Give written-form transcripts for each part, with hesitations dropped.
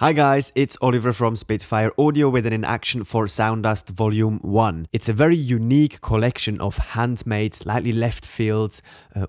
Hi guys, it's Oliver from Spitfire Audio with an in action for Sound Dust Vol.1. It's a very unique collection of handmade, slightly left field,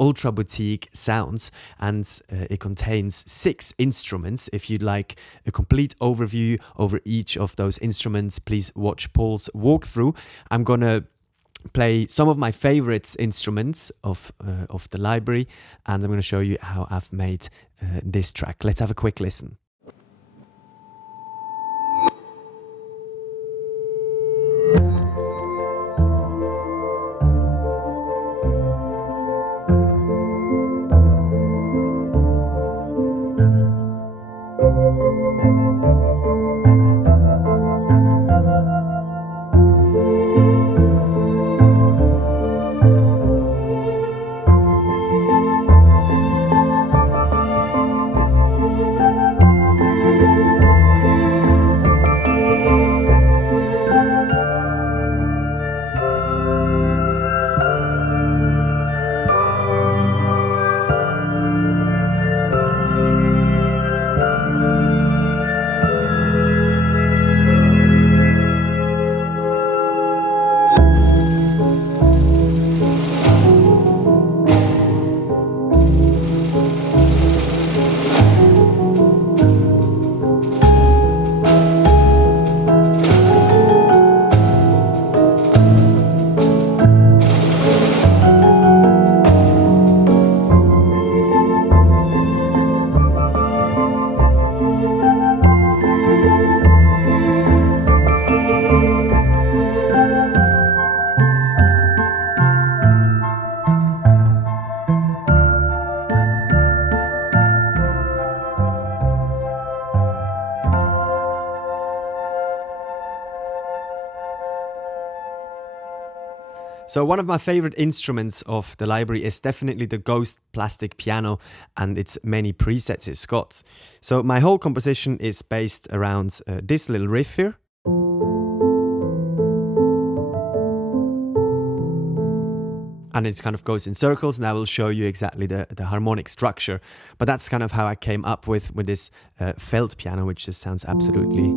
ultra boutique sounds, and it contains 6 instruments. If you'd like a complete overview over each of those instruments, please watch Paul's walkthrough. I'm gonna play some of my favorite instruments of the library, and I'm gonna show you how I've made this track. Let's have a quick listen. So one of my favorite instruments of the library is definitely the Ghost plastic piano and its many presets it's got. So my whole composition is based around this little riff here. And it kind of goes in circles, and I will show you exactly the harmonic structure. But that's kind of how I came up with this felt piano, which just sounds absolutely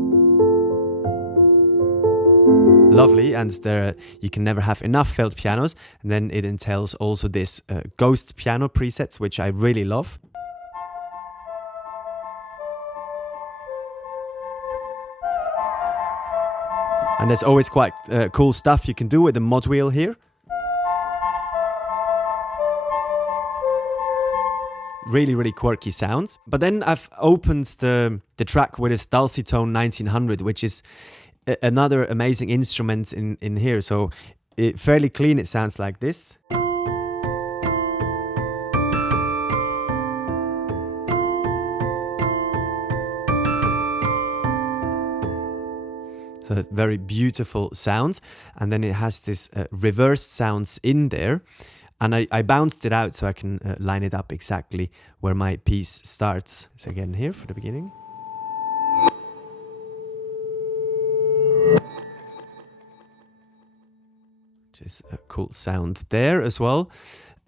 lovely, and there you can never have enough felt pianos. And then it entails also this Ghost piano presets, which I really love. And there's always quite cool stuff you can do with the mod wheel here. Really quirky sounds. But then I've opened the track with this Dulcitone 1900, which is another amazing instrument in here. So fairly clean, it sounds like this. So very beautiful sounds, and then it has this reversed sounds in there, and I bounced it out so I can line it up exactly where my piece starts. So again here for the beginning. Which is a cool sound there as well.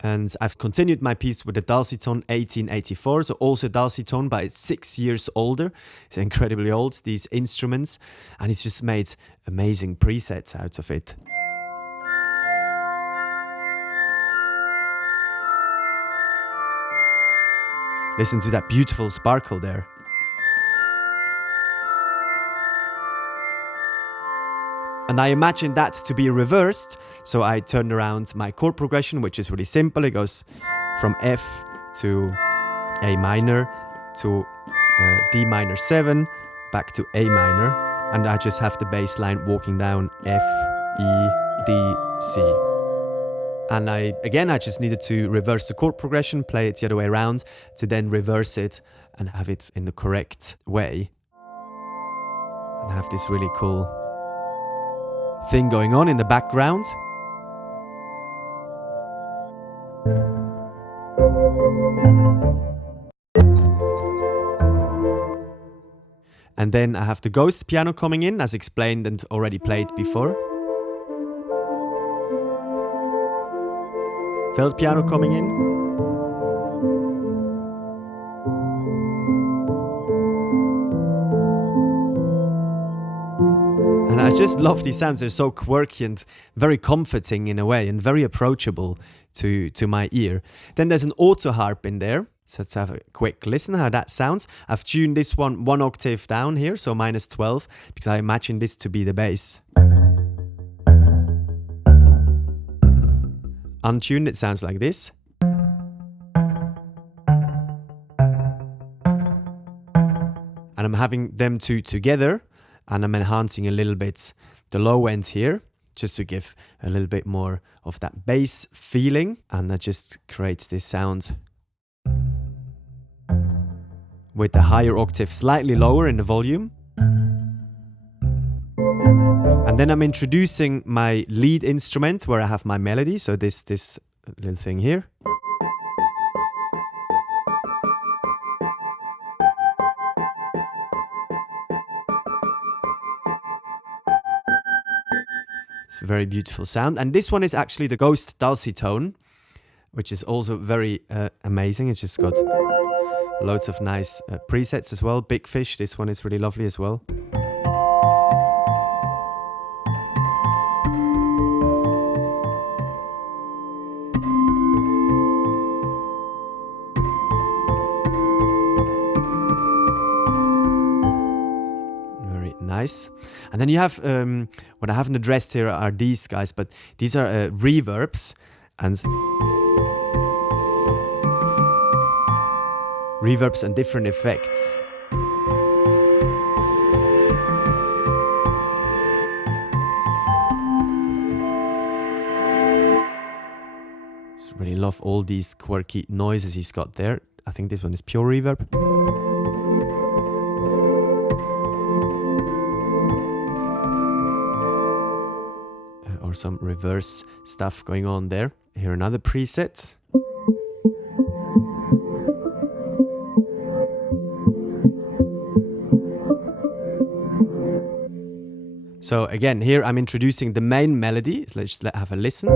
And I've continued my piece with the Dulcitone 1884, so also Dulcitone, but it's 6 years older. It's incredibly old, these instruments, and it's just made amazing presets out of it. Listen to that beautiful sparkle there. And I imagined that to be reversed, so I turned around my chord progression, which is really simple. It goes from F to A minor to D minor 7, back to A minor, and I just have the bass line walking down F, E, D, C. And I just needed to reverse the chord progression, play it the other way around, to then reverse it and have it in the correct way. And have this really cool thing going on in the background. And then I have the Ghost piano coming in, as explained and already played before. Felt piano coming in. I just love these sounds. They're so quirky and very comforting in a way, and very approachable to my ear. Then there's an auto harp in there. So let's have a quick listen how that sounds. I've tuned this one octave down here, so -12, because I imagine this to be the bass. Untuned, it sounds like this. And I'm having them two together, and I'm enhancing a little bit the low end here, just to give a little bit more of that bass feeling, and that just creates this sound with the higher octave slightly lower in the volume. And then I'm introducing my lead instrument where I have my melody, so this little thing here. It's a very beautiful sound. And this one is actually the Ghost dulcitone, which is also very amazing. It's just got loads of nice presets as well. Big Fish, this one is really lovely as well. Nice. And then you have, what I haven't addressed here are these guys, but these are reverbs, and different effects. Just really love all these quirky noises he's got there. I think this one is pure reverb. Or some reverse stuff going on there. Here another preset. So again, here I'm introducing the main melody. Let's have a listen.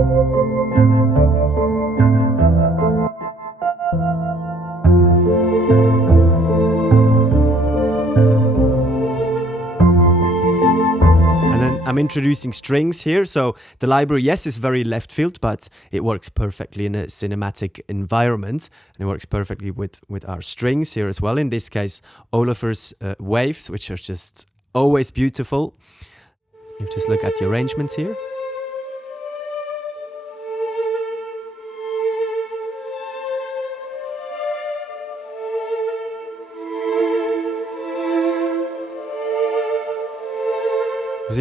I'm introducing strings here, so the library, yes, is very left field, but it works perfectly in a cinematic environment, and it works perfectly with our strings here as well. In this case, Oliver's waves, which are just always beautiful. You just look at the arrangements here.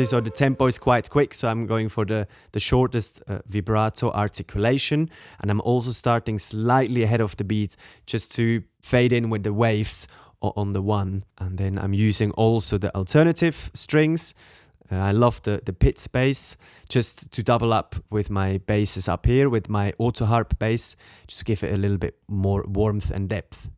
So the tempo is quite quick, so I'm going for the shortest vibrato articulation, and I'm also starting slightly ahead of the beat just to fade in with the waves on the one. And then I'm using also the alternative strings. I love the pit space, just to double up with my basses up here with my auto harp bass, just to give it a little bit more warmth and depth.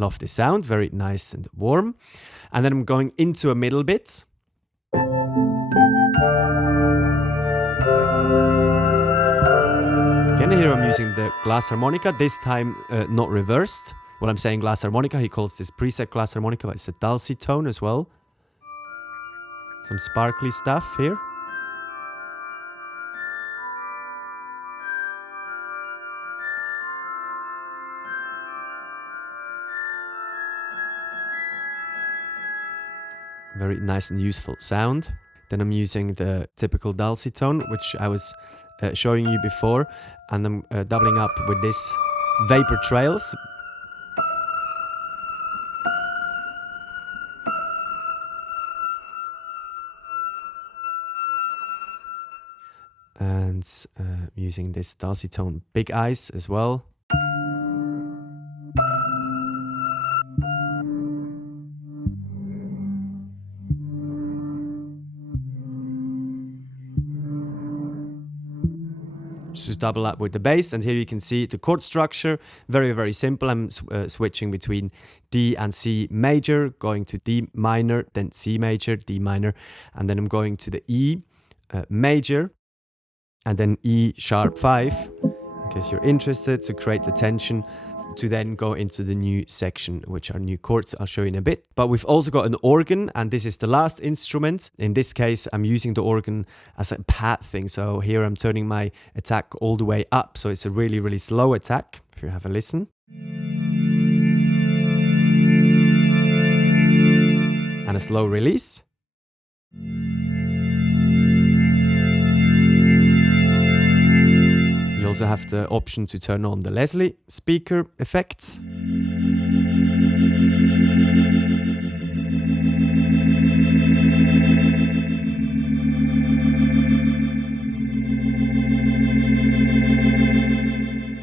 Love the sound, very nice and warm. And then I'm going into a middle bit. Again, here I'm using the glass harmonica, this time not reversed. When I'm saying glass harmonica, he calls this preset glass harmonica, but it's a dulcitone as well. Some sparkly stuff here. Very nice and useful sound. Then I'm using the typical dulcitone, which I was showing you before, and I'm doubling up with this Vapor Trails. And using this dulcitone Big Eyes as well. To double up with the bass, and here you can see the chord structure, very, very simple. I'm switching between D and C major, going to D minor, then C major, D minor, and then I'm going to the E major, and then E sharp 5, in case you're interested, to create the tension, to then go into the new section, which are new chords. I'll show you in a bit. But we've also got an organ, and this is the last instrument. In this case, I'm using the organ as a pad thing. So here I'm turning my attack all the way up. So it's a really, really slow attack, if you have a listen. And a slow release. You also have the option to turn on the Leslie speaker effects.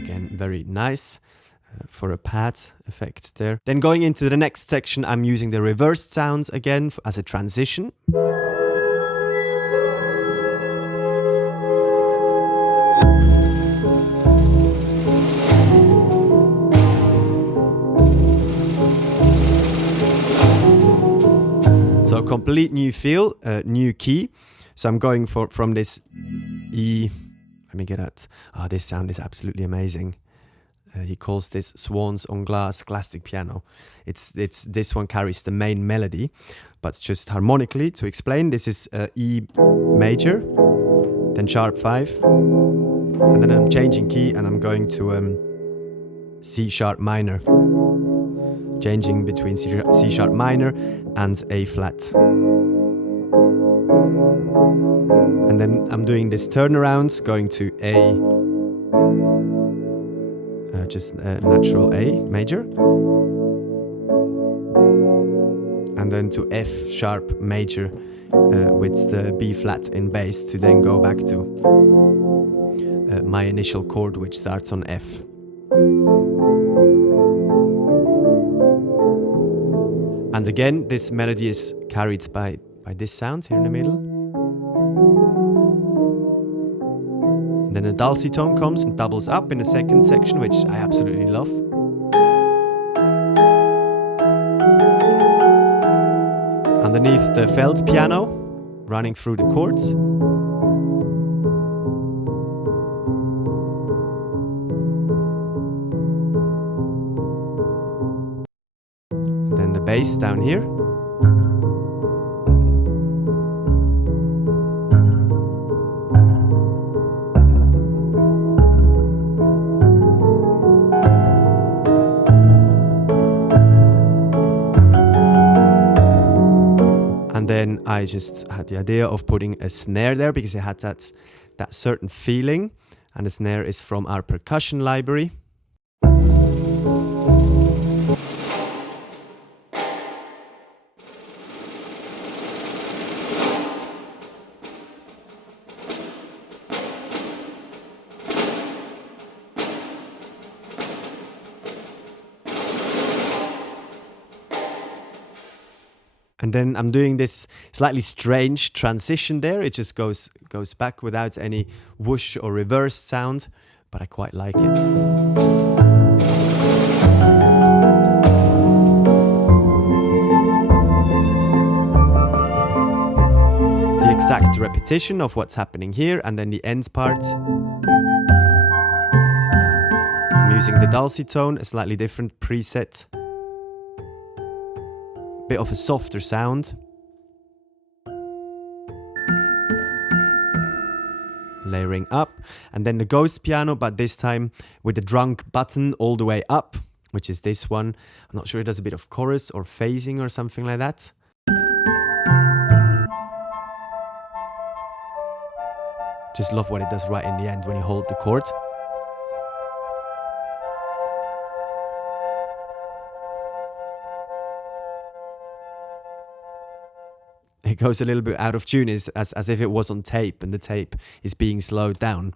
Again, very nice for a pad effect there. Then going into the next section, I'm using the reversed sounds again as a transition. So complete new feel, new key. So I'm going from this E. Let me get at. Oh, this sound is absolutely amazing. He calls this Swans on Glass classic piano. It's this one carries the main melody, but just harmonically to explain. This is E major, then sharp 5, and then I'm changing key and I'm going to C sharp minor. Changing between C sharp minor and A flat. And then I'm doing this turnarounds, going to A, just natural A major. And then to F sharp major with the B flat in bass to then go back to my initial chord, which starts on F. And again, this melody is carried by this sound here in the middle. And then a dulcie tone comes and doubles up in the second section, which I absolutely love. Underneath the felt piano, running through the chords. Then the bass down here. And then I just had the idea of putting a snare there because it had that certain feeling. And the snare is from our percussion library. And then I'm doing this slightly strange transition there. It just goes back without any whoosh or reverse sound, but I quite like it. It's the exact repetition of what's happening here, and then the end part. I'm using the dulcie tone, a slightly different preset. Bit of a softer sound. Layering up. And then the ghost piano, but this time with the drunk button all the way up, which is this one. I'm not sure, it does a bit of chorus or phasing or something like that. Just love what it does right in the end when you hold the chord. It goes a little bit out of tune, as if it was on tape and the tape is being slowed down.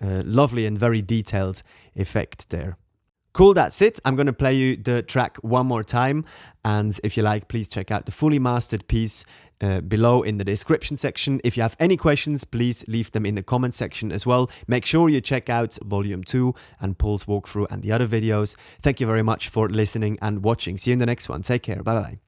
Lovely and very detailed effect there. Cool, that's it. I'm going to play you the track one more time. And if you like, please check out the fully mastered piece below in the description section. If you have any questions, please leave them in the comment section as well. Make sure you check out Volume 2 and Paul's walkthrough and the other videos. Thank you very much for listening and watching. See you in the next one. Take care. Bye-bye.